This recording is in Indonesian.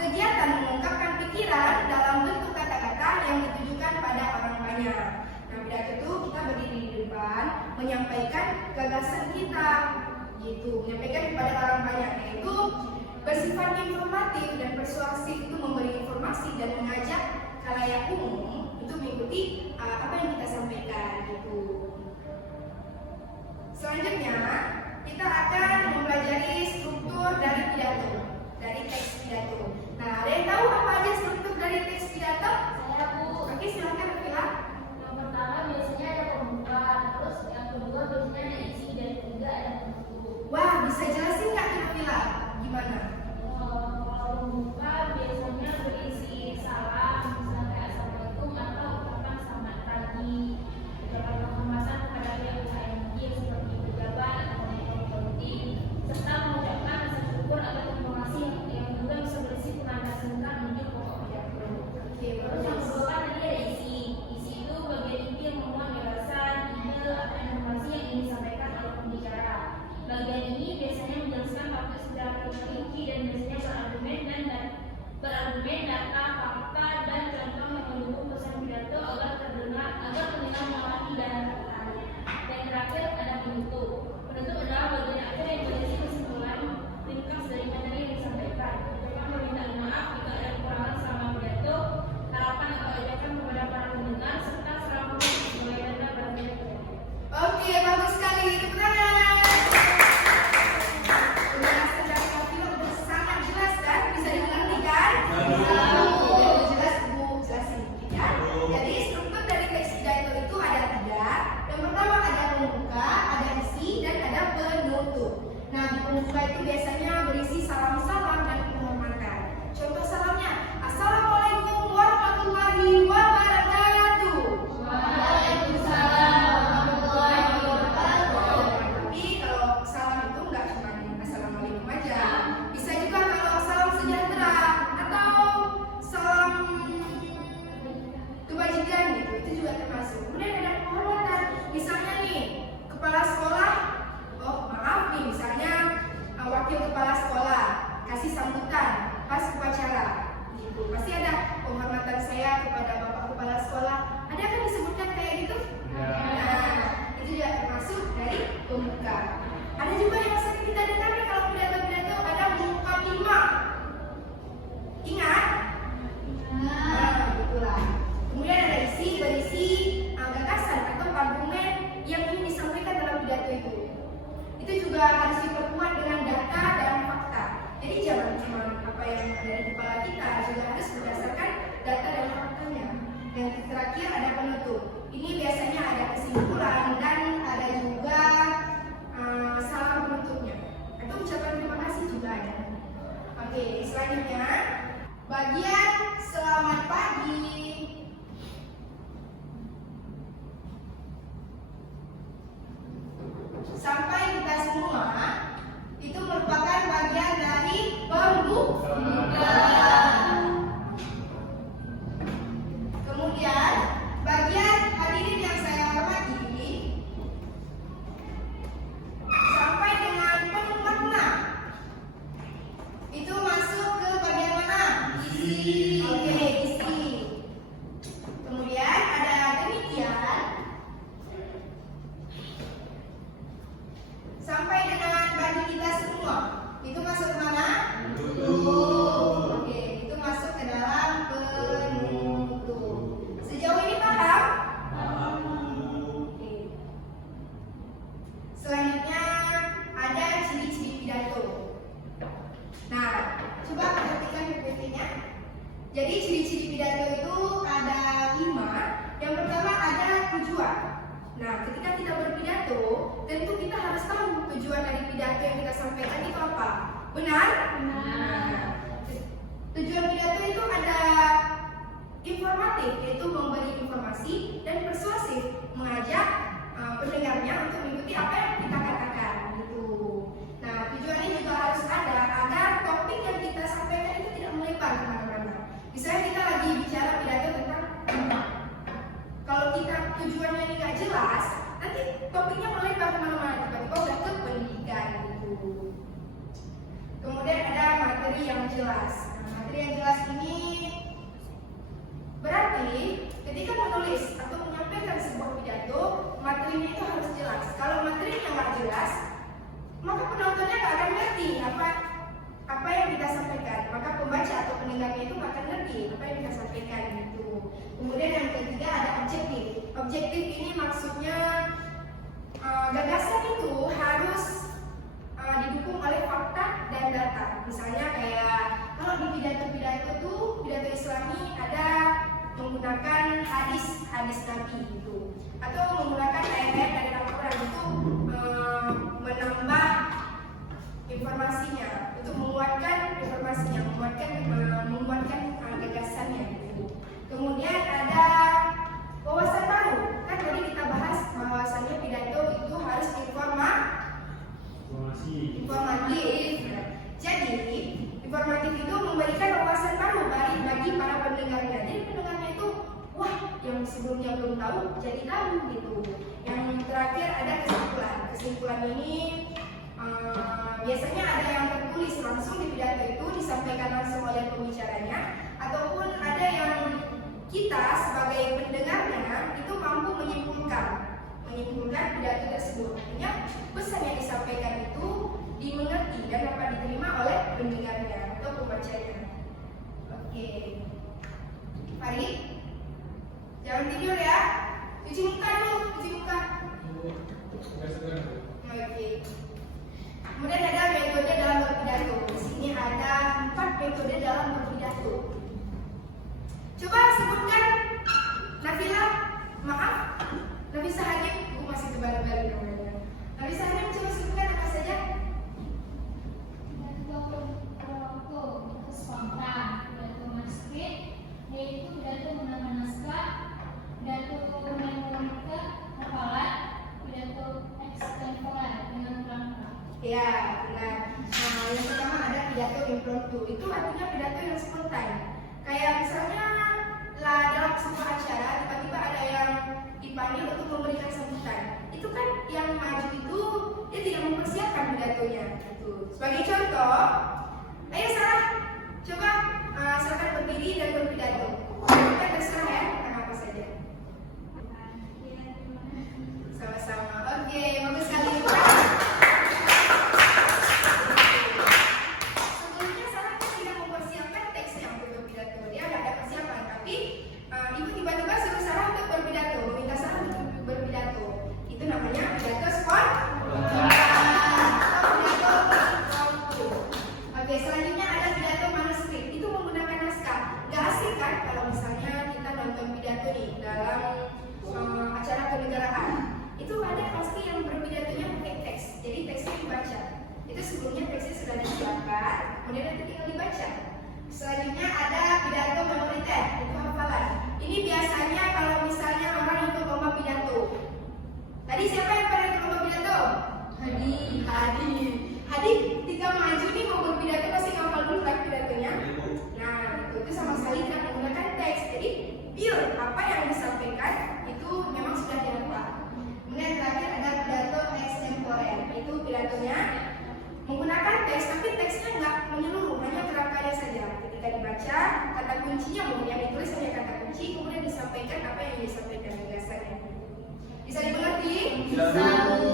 kegiatan mengungkapkan pikiran dalam bentuk kata-kata yang ditujukan pada orang banyak. Nah, pidato itu kita berdiri di depan, menyampaikan gagasan kita, gitu, menyampaikan kepada orang banyak, yaitu bersifat informatif dan persuasif, itu memberi informasi dan mengajak khalayak umum untuk mengikuti apa yang kita sampaikan, gitu. Selanjutnya, kita akan mempelajari struktur dari pidato, dari teks pidato. Nah, ada yang tahu apa aja struktur dari teks pidato? Saya, Bu. Oke, silakan Rafila. Yang pertama biasanya ada pembukaan, terus yang kedua biasanya ada isi, dan yang ketiga ada penutup. Wah, bisa jelasin nggak Rafila? Gimana? Kalau pembuka biasanya berisi salam, misalnya kayak assalamualaikum, atau ucapan selamat pagi, ucapan penghormatan kepada pihak usaha yang hadir seperti pejabat atau pemimpin politik, serta mengucapkan rasa syukur atas informasi yang juga bisa berisi penanda singkat menuju pokok pidato. Oke, Terus yang kedua kan tadi ada isi. Isi itu bagian inti yang memuat gagasan, ide, atau informasi yang ingin disampaikan oleh pembicara. Bagian ini biasanya menjelaskan topik secara terperinci dan biasanya berargumen data, fakta, dan contoh yang mendukung pesan pidato agar pendengar mengerti dan tertarik. Dan terakhir ada penutup. Penutup adalah bagian akhir yang berisi kesimpulan ringkas dari materi yang disampaikan. Ucapan permintaan maaf jika ada kekurangan selama pidato, harapan atau ajakan kepada para pendengar, serta salam sebagai tanda berakhirnya pidato. Oke, bagus sekali. Tepuk tangan. Penjelasan dari Rafila udah sangat jelas kan? Bisa dimengerti kan? Jelas, Bu. Jelasin dikit ya. Jadi struktur dari teks pidato itu ada 3. Yang pertama ada pembuka, ada isi, dan ada penutup. Nah, di pembuka itu biasanya berisi salam-salam dan penghormatan. Contoh salamnya, Assalamualaikum warahmatullahi wabarakatuh. Waalaikumsalam warahmatullahi wabarakatuh. Tapi kalau salam itu nggak cuma assalamualaikum aja, bisa juga kalau salam sejahtera atau salam kebajikan gitu, itu juga termasuk. Kemudian ada penghormatan, misalnya nih kepala sekolah, oh maaf nih misalnya wakil kepala sekolah kasih sambutan pas upacara, gitu. Pasti ada penghormatan saya kepada bapak kepala sekolah. Ada kan disebutkan kayak gitu? Nah, itu juga termasuk dari pembuka. Ada juga yang sering kita dengar nih kalau pidato-pidato ada mukadimah. Ingat? Nah, begitulah. Kemudian ada isi, berisi gagasan atau argumen yang ingin disampaikan dalam pidato itu. Itu juga harus diperkuat dengan data dan fakta. Jadi jangan cuma apa yang ada di kepala kita, juga harus berdasarkan data dan faktanya. Dan terakhir ada penutup. Ini biasanya ada kesimpulan dan ada juga salam penutupnya. Itu ucapan terima kasih juga ada. Oke, selanjutnya bagian selamat pagi. Sampai kita semua itu merupakan bagian dari pembuka. Kemudian bagian hadirin yang saya hormati, sampai dengan pemakna itu masuk ke bagian mana? Isi. Oke, isi. Kemudian ada demikian. Sampai dengan bagi kita semua itu masuk ke mana? Oke, itu masuk ke dalam penutup. Sejauh ini paham? Oke. Selanjutnya ada ciri-ciri pidato. Nah, coba perhatikan PPT-nya. Jadi ciri-ciri pidato itu ada 5. Yang pertama ada tujuan. Nah, ketika kita berpidato, tentu kita harus tahu tujuan dari pidato yang kita sampaikan itu apa. Benar? Benar. Tujuan pidato itu ada informatif, yaitu memberi informasi, dan persuasif, mengajak pendengarnya untuk mengikuti apa yang kita katakan, gitu. Nah, tujuannya juga harus ada agar topik yang kita sampaikan itu tidak melebar kemana-mana. Misalnya kita lagi bicara pidato tentang kalau kita tujuannya ini nggak jelas, nanti topiknya melebar kemana-mana, tiba-tiba udah ke pendidikan gitu. Kemudian ada materi yang jelas. Nah, materi yang jelas ini berarti ketika menulis atau menyampaikan sebuah pidato, materinya itu harus jelas. Kalau materinya nggak jelas, maka penontonnya nggak akan ngerti apa yang kita sampaikan. Maka pembaca atau pendengarnya itu nggak akan ngerti apa yang kita sampaikan gitu. Kemudian yang ketiga ada objektif. Objektif ini maksudnya gagasan itu harus didukung oleh fakta dan data. Misalnya kayak kalau di pidato-pidato tuh pidato Islami ada menggunakan hadis Nabi gitu, atau menggunakan ayat-ayat dari Al-Quran itu menambah informasinya, untuk menguatkan informasinya, menguatkan gagasannya gitu. Kemudian ada wawasan baru. Kan tadi kita bahas bahwasannya pidato itu harus informatif. Jadi informatif itu memberikan wawasan baru bagi para pendengarnya. Jadi pendengarnya itu wah, yang sebelumnya belum tahu jadi tahu gitu. Yang terakhir ada kesimpulan. Kesimpulan ini biasanya ada yang tertulis langsung di pidato itu disampaikan langsung oleh pembicaranya, ataupun ada yang kita sebagai pendengarnya itu mampu menyimpulkan pidato tersebut. Artinya pesan yang disampaikan itu dimengerti dan dapat diterima oleh pendengarnya atau pembacanya. Oke, Fari, jangan tidur ya. Cuci muka dulu, cuci muka. Oke. Kemudian ada metode dalam berpidato. Di sini ada 4 metode dalam berpidato. Coba sebutkan, Nabila, Nafisa Hakim, aku masih tebal-tebal namanya. Nafisa Hakim, coba sebutkan apa saja? Pidato spontan, pidato manskrip, yaitu pidato menggunakan naskah, pidato memorika hafalan, pidato ekstemporer dengan kerangka. Ya, benar. Nah, yang pertama ada pidato impromptu. Itu artinya pidato yang spontan. Kayak misalnya dalam sebuah acara tiba-tiba ada yang dipanggil untuk memberikan sambutan. Itu kan yang maju itu dia tidak mempersiapkan pidatonya. Gitu. Sebagai contoh, ayo Sarah, coba silakan berdiri dan berpidato. Kita terserah ya, apa saja. Sama-sama. Oke, bagus sekali. Sebelumnya Sarah tidak mempersiapkan teksnya untuk berpidato. Dia nggak ada persiapan, tapi ibu tiba-tiba suruh Sarah untuk berpidato, meminta Sarah untuk berpidato. Itu namanya pidato spontan. Oke, selanjutnya ada pidato manuskrip. Itu menggunakan naskah. Gak asik kan kalau misalnya kita nonton pidato nih dalam acara kenegaraan. Itu ada pasti yang berpidatonya pakai teks. Jadi teksnya dibaca. Itu sebelumnya teksnya sudah disiapkan, kemudian nanti tinggal dibaca. Selanjutnya ada pidato memoriter. Itu hafalan. Ini biasanya kalau misalnya orang ikut lomba pidato. Tadi siapa yang pernah ikut lomba pidato? Hadi ketika maju nih mau berpidato pasti ngapal dulu kan pidatonya. Nah, itu sama sekali tidak menggunakan teks. Jadi pure apa yang disampaikan itu memang sudah dihafal. Kemudian terakhir ada pidato ekstemporer. Itu pidatonya menggunakan teks, tapi teksnya nggak menyeluruh, hanya kerangkanya saja. Ketika dibaca, kata kuncinya mungkin yang ditulis hanya kata kunci, kemudian disampaikan apa yang disampaikan gagasannya. Bisa dimengerti? Bisa.